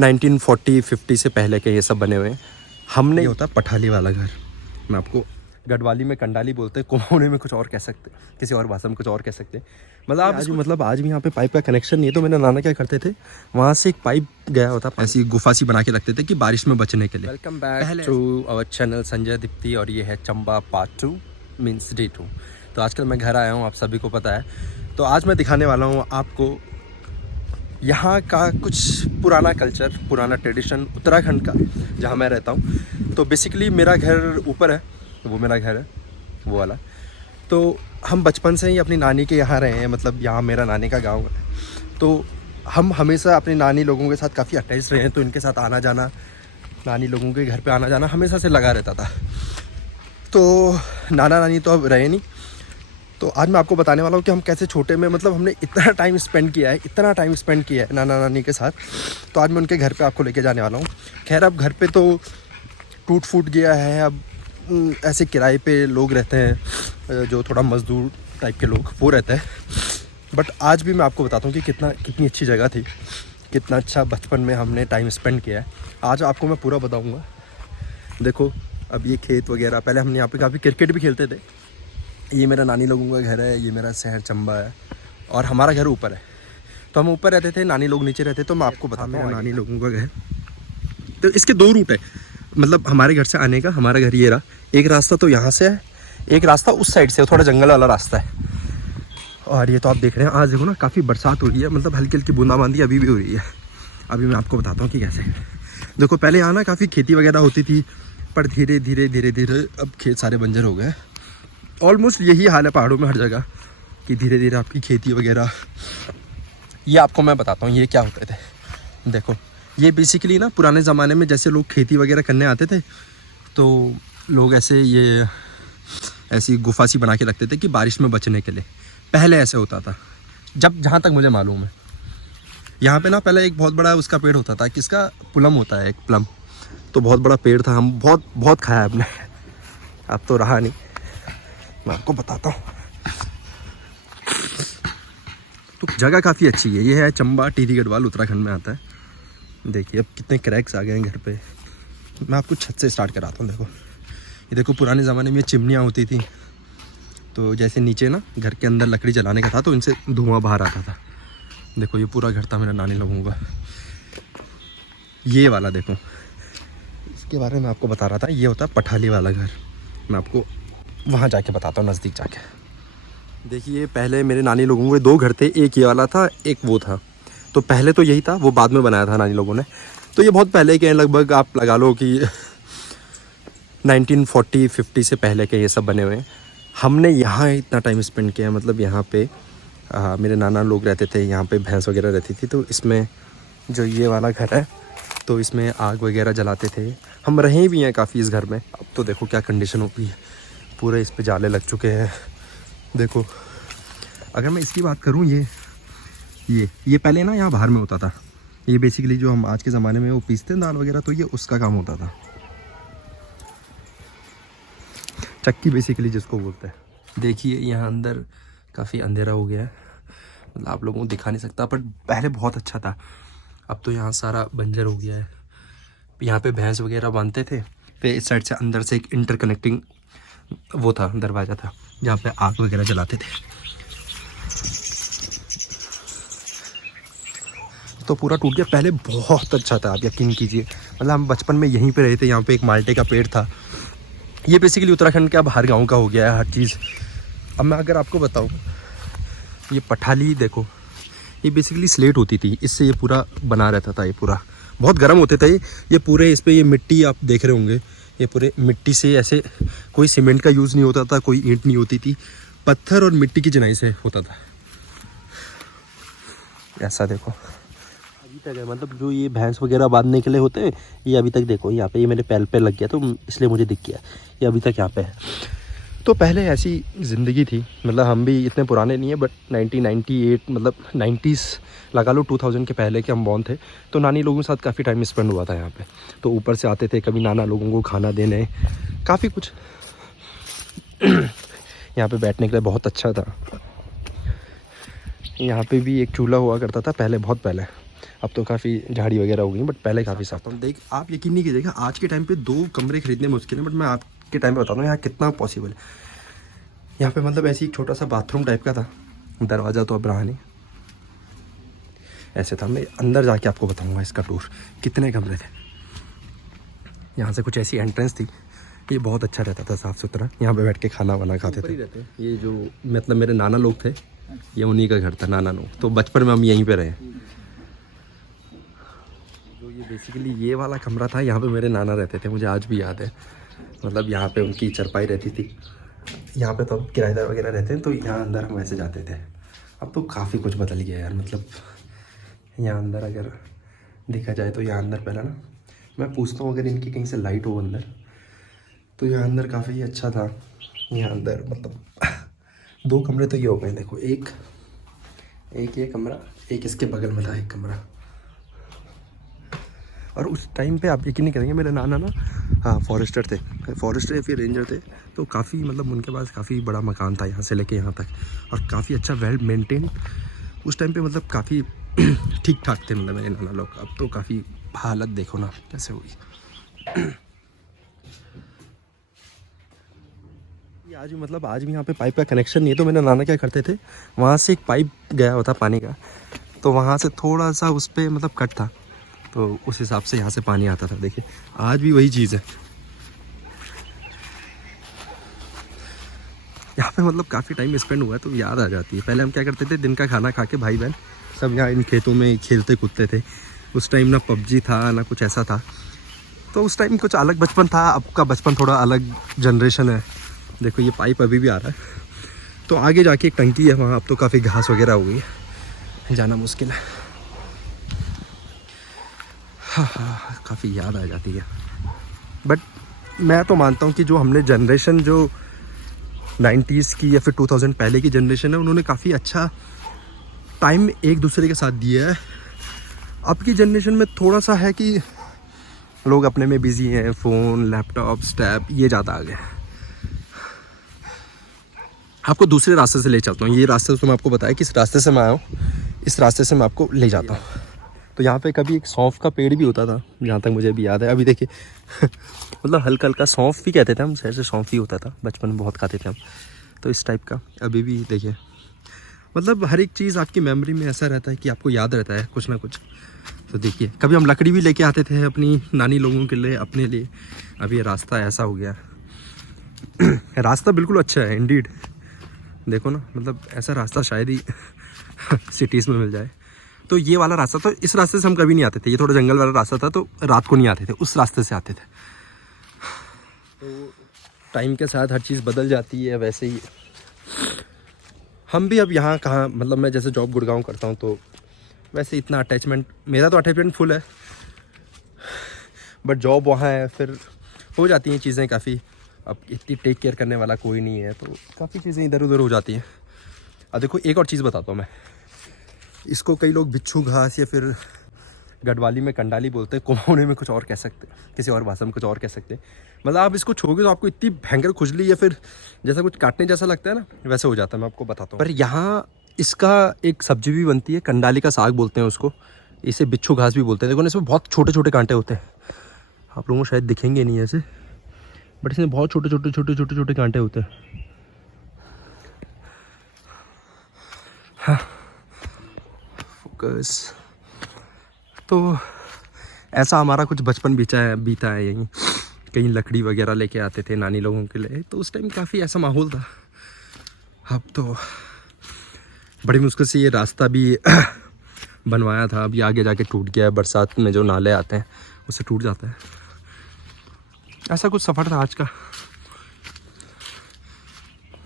1940-50 से पहले के ये सब बने हुए हैं। हमने होता पठाली वाला घर, मैं आपको गढ़वाली में कंडाली बोलते हैं, कुमाऊनी में कुछ और कह सकते हैं, किसी और भाषा में कुछ और कह सकते हैं। मतलब आज भी यहाँ पे पाइप का कनेक्शन नहीं है। तो मेरे नाना क्या करते थे, वहाँ से एक पाइप गया होता, ऐसी गुफा सी बना के रखते थे कि बारिश में बचने के लिए। Welcome back to our channel Sanjay Deepti, और ये है चंबा पार्ट 2 मीन्स डे 2। तो आजकल मैं घर आया हूँ, आप सभी को पता है। तो आज मैं दिखाने वाला हूँ आपको यहाँ का कुछ पुराना कल्चर, पुराना ट्रेडिशन उत्तराखंड का, जहाँ मैं रहता हूँ। तो बेसिकली मेरा घर ऊपर है, वो मेरा घर है वो वाला। तो हम बचपन से ही अपनी नानी के यहाँ रहे हैं, मतलब यहाँ मेरा नानी का गांव है। तो हम हमेशा अपनी नानी लोगों के साथ काफ़ी अटैच रहे हैं। तो इनके साथ आना जाना, नानी लोगों के घर पे आना जाना हमेशा से लगा रहता था। तो नाना नानी तो अब रहे नहीं। तो आज मैं आपको बताने वाला हूँ कि हम कैसे छोटे में, मतलब हमने इतना टाइम स्पेंड किया है नाना नानी के साथ। तो आज मैं उनके घर पे आपको लेके जाने वाला हूँ। खैर अब घर पे तो टूट फूट गया है, अब ऐसे किराए पे लोग रहते हैं, जो थोड़ा मज़दूर टाइप के लोग वो रहते हैं। बट आज भी मैं आपको बताता हूँ कि कितनी अच्छी जगह थी, कितना अच्छा बचपन में हमने टाइम स्पेंड किया है। आज आपको मैं पूरा बताऊँगा। देखो अब ये खेत वगैरह, पहले हमने यहाँ पे काफ़ी क्रिकेट भी खेलते थे। ये मेरा नानी लोगों का घर है, ये मेरा शहर चंबा है, और हमारा घर ऊपर है। तो हम ऊपर रहते थे, नानी लोग नीचे रहते। तो मैं आपको बताता हूँ नानी लोगों का घर। तो इसके 2 रूट है, मतलब हमारे घर से आने का। हमारा घर ये रहा, एक रास्ता तो यहाँ से है, एक रास्ता उस साइड से, थोड़ा जंगल वाला रास्ता है। और ये तो आप देख रहे हैं, आज देखो ना काफ़ी बरसात हो रही है, मतलब हल्की हल्की बूंदाबांदी अभी भी हो रही है। अभी मैं आपको बताता हूँ कि कैसे। देखो पहले यहाँ ना काफ़ी खेती वगैरह होती थी, पर धीरे धीरे अब खेत सारे बंजर हो गए। ऑलमोस्ट यही हाल है पहाड़ों में हर जगह, कि धीरे धीरे आपकी खेती वगैरह। ये आपको मैं बताता हूँ ये क्या होते थे। देखो ये बेसिकली ना पुराने ज़माने में जैसे लोग खेती वगैरह करने आते थे, तो लोग ऐसी गुफा सी बना के रखते थे कि बारिश में बचने के लिए। पहले ऐसे होता था, जहाँ तक मुझे मालूम है। यहाँ पे ना पहले एक बहुत बड़ा उसका पेड़ होता था, किसका, प्लम होता है, एक प्लम। तो बहुत बड़ा पेड़ था, हम बहुत खाया हमने। अब तो रहा नहीं, मैं आपको बताता हूँ। तो जगह काफ़ी अच्छी है। ये है चंबा, टिहरी गढ़वाल, उत्तराखंड में आता है। देखिए अब कितने क्रैक्स आ गए हैं घर पे। मैं आपको छत से स्टार्ट कराता हूँ। ये देखो पुराने ज़माने में चिमनियाँ होती थी, तो जैसे नीचे ना घर के अंदर लकड़ी जलाने का था, तो इनसे धुआं बाहर आता था। देखो ये पूरा घर था मेरा नानी लोगों का। ये वाला देखो, इसके बारे में आपको बता रहा था, ये होता है पठाली वाला घर। मैं आपको वहाँ जाके बताता हूँ, नज़दीक जाके। देखिए पहले मेरे नानी लोगों के 2 घर थे, एक ये वाला था, एक वो था। तो पहले तो यही था, वो बाद में बनाया था नानी लोगों ने। तो ये बहुत पहले के हैं, लगभग आप लगा लो कि 1940-50 से पहले के ये सब बने हुए हैं। हमने यहाँ इतना टाइम स्पेंड किया है, मतलब यहाँ पे मेरे नाना लोग रहते थे, यहाँ पे भैंस वगैरह रहती थी। तो इसमें जो ये वाला घर है, तो इसमें आग वगैरह जलाते थे। हम रहे भी हैं काफ़ी इस घर में। अब तो देखो क्या कंडीशन होती है, पूरे इस पे जाले लग चुके हैं। देखो अगर मैं इसकी बात करूँ, ये पहले ना यहाँ बाहर में होता था। ये बेसिकली जो हम आज के ज़माने में वो पीसते हैं दाल वगैरह, तो ये उसका काम होता था। चक्की बेसिकली जिसको बोलते हैं। देखिए यहाँ अंदर काफ़ी अंधेरा हो गया है, मतलब आप लोगों को दिखा नहीं सकता, पर पहले बहुत अच्छा था। अब तो यहाँ सारा बंजर हो गया है। यहाँ पे भैंस वगैरह बांधते थे, फिर इस साइड से अंदर से एक इंटरकनेक्टिंग वो था, दरवाज़ा था, जहाँ पे आग वगैरह जलाते थे। तो पूरा टूट गया। पहले बहुत अच्छा था, आप यकीन कीजिए। मतलब हम बचपन में यहीं पे रहे थे। यहाँ पे एक माल्टे का पेड़ था। ये बेसिकली उत्तराखंड के अब हर गांव का हो गया है हर चीज़। अब मैं अगर आपको बताऊं, ये पठाली देखो, ये बेसिकली स्लेट होती थी, इससे ये पूरा बना रहता था। ये पूरा बहुत गर्म होते थे ये पूरे। इस पर ये मिट्टी आप देख रहे होंगे, ये पूरे मिट्टी से, ऐसे कोई सीमेंट का यूज़ नहीं होता था, कोई ईंट नहीं होती थी, पत्थर और मिट्टी की चिनाई से होता था। ऐसा देखो अभी तक है, मतलब जो ये भैंस वगैरह बांधने के लिए होते हैं, ये अभी तक देखो यहाँ पे, ये मेरे पैर पे लग गया तो इसलिए मुझे दिख गया, ये अभी तक यहाँ पे है। तो पहले ऐसी ज़िंदगी थी। मतलब हम भी इतने पुराने नहीं है, बट 1998, मतलब 90s लगा लो, 2000 के पहले के हम बॉर्न थे। तो नानी लोगों के साथ काफ़ी टाइम स्पेंड हुआ था यहाँ पे। तो ऊपर से आते थे कभी नाना लोगों को खाना देने, काफ़ी कुछ। यहाँ पे बैठने के लिए बहुत अच्छा था। यहाँ पे भी एक चूल्हा हुआ करता था पहले, बहुत पहले। अब तो काफ़ी झाड़ी वगैरह हो गई, बट पहले काफ़ी साफ था। देख आप यकीन नहीं कीजिएगा, आज के टाइम पे 2 कमरे खरीदने मुश्किल है, बट मैं आपके टाइम पे बताता हूँ यहाँ कितना पॉसिबल है। यहाँ पे मतलब ऐसे ही छोटा सा बाथरूम टाइप का था, दरवाज़ा तो अब रहा नहीं, ऐसे था। मैं अंदर जाके आपको बताऊँगा इसका टूर, कितने कमरे थे। यहाँ से कुछ ऐसी एंट्रेंस थी, ये बहुत अच्छा रहता था, साफ़ सुथरा। यहाँ पे बैठ के खाना वाना खाते थे। ये जो मतलब मेरे नाना लोग थे, ये उन्हीं का घर था, नाना लोग। तो बचपन में हम यहीं पे रहे। जो ये बेसिकली ये वाला कमरा था, यहाँ पे मेरे नाना रहते थे, मुझे आज भी याद है। मतलब यहाँ पे उनकी चारपाई रहती थी। यहाँ पे तो अब किराएदार वगैरह रहते हैं, तो यहाँ अंदर हम ऐसे जाते थे। अब तो काफ़ी कुछ बदल गया यार। मतलब यहाँ अंदर अगर देखा जाए तो यहाँ अंदर पहला ना, मैं पूछता हूँ अगर इनकी कहीं से लाइट हो अंदर, तो यहाँ अंदर काफ़ी अच्छा था। यहाँ अंदर मतलब 2 कमरे तो ये हो गए, देखो एक ये कमरा, एक इसके बगल में था एक कमरा। और उस टाइम पे आप यकीन नहीं करेंगे, मेरे नाना ना हाँ फॉरेस्टर थे, फॉरेस्टर या फिर रेंजर थे। तो काफ़ी मतलब उनके पास काफ़ी बड़ा मकान था यहाँ से लेके यहाँ तक, और काफ़ी अच्छा वेल मेंटेन। उस टाइम पे मतलब काफ़ी ठीक ठाक थे मतलब मेरे नाना लोग। अब तो काफ़ी हालत देखो ना कैसे हुई। आज भी मतलब आज भी यहाँ पे पाइप का कनेक्शन नहीं है। तो मेरे नाना क्या करते थे, वहाँ से एक पाइप गया होता पानी का, तो वहाँ से थोड़ा सा उस पर मतलब कट था, तो उस हिसाब से यहाँ से पानी आता था। देखिए आज भी वही चीज़ है यहाँ पे। मतलब काफ़ी टाइम स्पेंड हुआ है तो याद आ जाती है। पहले हम क्या करते थे, दिन का खाना खा के भाई बहन सब यहाँ इन खेतों में खेलते कूदते थे। उस टाइम ना पबजी था ना कुछ ऐसा था, तो उस टाइम कुछ अलग बचपन था। अब का बचपन थोड़ा अलग जनरेशन है। देखो ये पाइप अभी भी आ रहा है, तो आगे जाके एक टंकी है वहाँ। अब तो काफ़ी घास वगैरह हो गई है, जाना मुश्किल है। हाँ, काफ़ी याद आ जाती है। बट मैं तो मानता हूँ कि जो हमने जनरेशन जो 90s की या फिर 2000 पहले की जनरेशन है, उन्होंने काफ़ी अच्छा टाइम एक दूसरे के साथ दिया है। अब की जनरेशन में थोड़ा सा है कि लोग अपने में बिजी हैं, फ़ोन लैपटॉप स्टैब ये ज़्यादा आ गए। आपको दूसरे रास्ते से ले चलता हूँ। ये रास्ते तो मैं आपको बताया किस रास्ते से मैं आया हूँ, इस रास्ते से मैं आपको ले जाता हूँ। तो यहाँ पे कभी एक सौंफ का पेड़ भी होता था, जहाँ तक मुझे भी याद है। अभी देखिए मतलब हल्का हल्का सौंफ भी कहते थे हम, शहर से सौंफ ही होता था, बचपन में बहुत खाते थे हम। तो इस टाइप का अभी भी देखिए, मतलब हर एक चीज़ आपकी मेमोरी में ऐसा रहता है कि आपको याद रहता है कुछ ना कुछ। तो देखिए कभी हम लकड़ी भी लेके आते थे अपनी नानी लोगों के लिए, अपने लिए। अभी ये रास्ता ऐसा हो गया रास्ता बिल्कुल अच्छा है इंडीड। देखो ना, मतलब ऐसा रास्ता शायद ही सिटीज़ में मिल जाए। तो ये वाला रास्ता, तो इस रास्ते से हम कभी नहीं आते थे। ये थोड़ा जंगल वाला रास्ता था, तो रात को नहीं आते थे, उस रास्ते से आते थे। तो टाइम के साथ हर चीज़ बदल जाती है। वैसे ही हम भी अब यहाँ कहाँ, मतलब मैं जैसे जॉब गुड़गांव करता हूँ, तो वैसे इतना अटैचमेंट, मेरा तो अटैचमेंट फुल है, बट जॉब वहाँ है, फिर हो जाती हैं चीज़ें काफ़ी। अब इतनी टेक केयर करने वाला कोई नहीं है, तो काफ़ी चीज़ें इधर उधर हो जाती हैं। अब देखो एक और चीज़ बताता हूँ मैं, इसको कई लोग बिच्छू घास या फिर गढ़वाली में कंडाली बोलते हैं, कुमाऊनी में कुछ और कह सकते हैं, किसी और भाषा में कुछ और कह सकते हैं। मतलब आप इसको छूओगे तो आपको इतनी भयंकर खुजली या फिर जैसा कुछ काटने जैसा लगता है ना, वैसे हो जाता है। मैं आपको बताता हूँ। पर यहाँ इसका एक सब्जी भी बनती है, कंडाली का साग बोलते हैं उसको, इसे बिच्छू घास भी बोलते हैं। देखो ना, इसमें बहुत छोटे छोटे कांटे होते हैं, आप लोगों को शायद दिखेंगे नहीं ऐसे, बट इसमें बहुत छोटे छोटे छोटे छोटे छोटे कांटे होते हैं। हाँ फोकस। तो ऐसा हमारा कुछ बचपन बीता है यहीं। कहीं लकड़ी वगैरह लेके आते थे नानी लोगों के लिए, तो उस टाइम काफ़ी ऐसा माहौल था। अब तो बड़ी मुश्किल से ये रास्ता भी बनवाया था, अभी आगे जाके टूट गया है। बरसात में जो नाले आते हैं उससे टूट जाता है। ऐसा कुछ सफ़र था आज का।